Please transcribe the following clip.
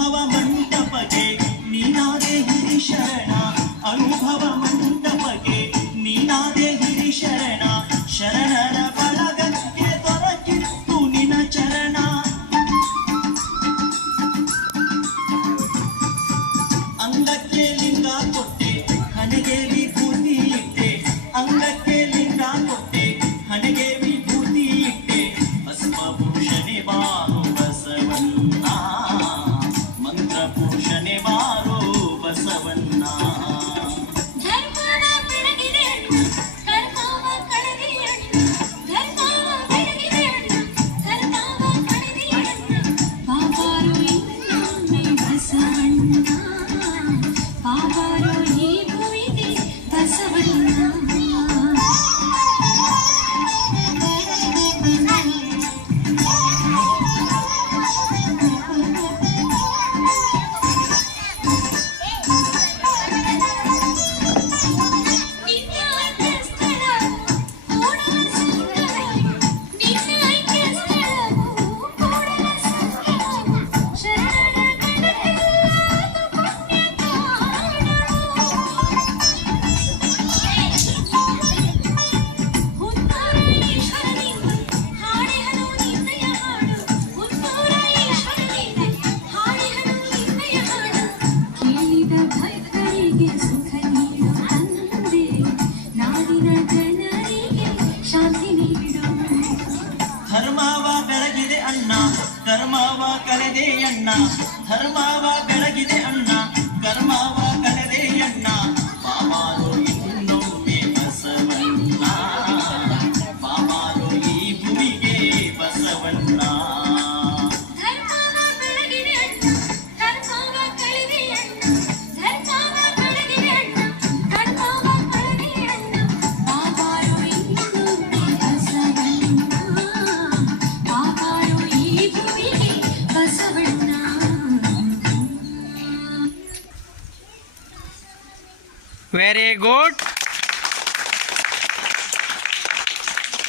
ಅನುಭವ ಮಂಟಪಗೆ ನೀನಾದೆ ಹಿರಿ ಶರಣ, ಅನುಭವ ಮಂಟಪಗೆ ನೀನಾದೆ ಹಿರಿ ಶರಣ, ಶರಣರ ಬಳಗಕ್ಕೆ ದೊರಕಿತ್ತು ನಿನ ಚರಣ. ಅಂಗಕ್ಕೆ ಲಿಂಗ ಕೊಟ್ಟೆ ಹಣೆಗೆ ವಿಭೂತಿ ಇಟ್ಟೆ, ಅಂಗಕ್ಕೆ ಲಿಂಗ ಕೊಟ್ಟೆ ಹಣೆಗೆ ವಿಭೂತಿ ಇಟ್ಟೆ, ಭಸ್ಮಭೂಷಣೆ ಬಾರೋ ಬಸವಣ್ಣ, ಮಂತ್ರಭೂಷಣೆ ಬಾರೋ ಬಸವಣ್ಣ. ಧರ್ಮವ ಬೆಳಗಿದೆ ಅಣ್ಣ, ಕರ್ಮವ ಕಳೆದೆ ಅಣ್ಣ, ಧರ್ಮವ ಬೆಳಗಿದೆ ಅಣ್ಣ, ಕರ್ಮವ ಕಳೆದೆ ಅಣ್ಣ, ಬಾಬಾರೋ ಇನ್ನೊಮ್ಮೆ ಬಸವಣ್ಣ, ಬಾಬಾರೋ ಈ ಭೂಮಿಗೆ ಬಸವಣ್ಣ. Very good.